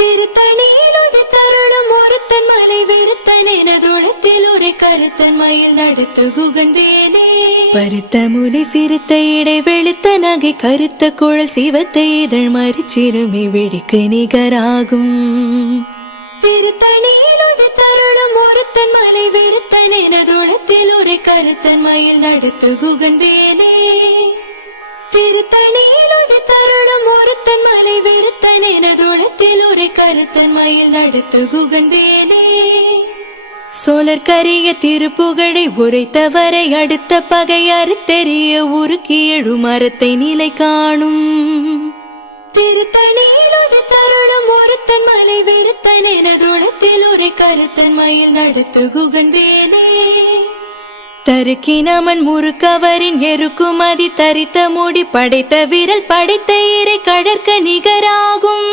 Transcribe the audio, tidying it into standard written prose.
திருத்தணியிலுது தருணம் ஒருத்தன் மலை வெறுத்தன் எனதுளத்தில் ஒரு கருத்தன் மயில் நடத்து குகன் வேலே பருத்த முலை சிறுத்த இடை வெளுத்த நகை கருத்த குழல் சிவத்த இதழ் மறிச்சிறுமி விழிக்கு நிகராகும். திருத்தணியிலுது தருணம் ஒருத்தன் மலை வெறுத்தன் எனதுளத்தில் ஒரு கருத்தன் மயில் நடத்து குகன் வேலே திருத்தணியிலுது தருணம் ஒருத்தன் மலை வெறுத்தன் எனதுளத்தில் ஒரு கருத்தன் மயில் நடத்து குகன் வேலே சோழர் கரிய திருப்புகழை உரைத்தவரை அடுத்த பகை அறுத்தெறிய உருக்கி எழு மரத்தை நிலை காணும். திருத்தணியிலுது தருணம் ஒருத்தன் மலை வெறுத்தன் எனதுளத்தில் ஒரு கருத்தன் மயில் நடத்து குகன் வேலே தருக்கினமன் முறுக்கவரின் எருக்குமதி தரித்த முடி படைத்த விரல் படைத்த இறை கடற்க நிகராகும்.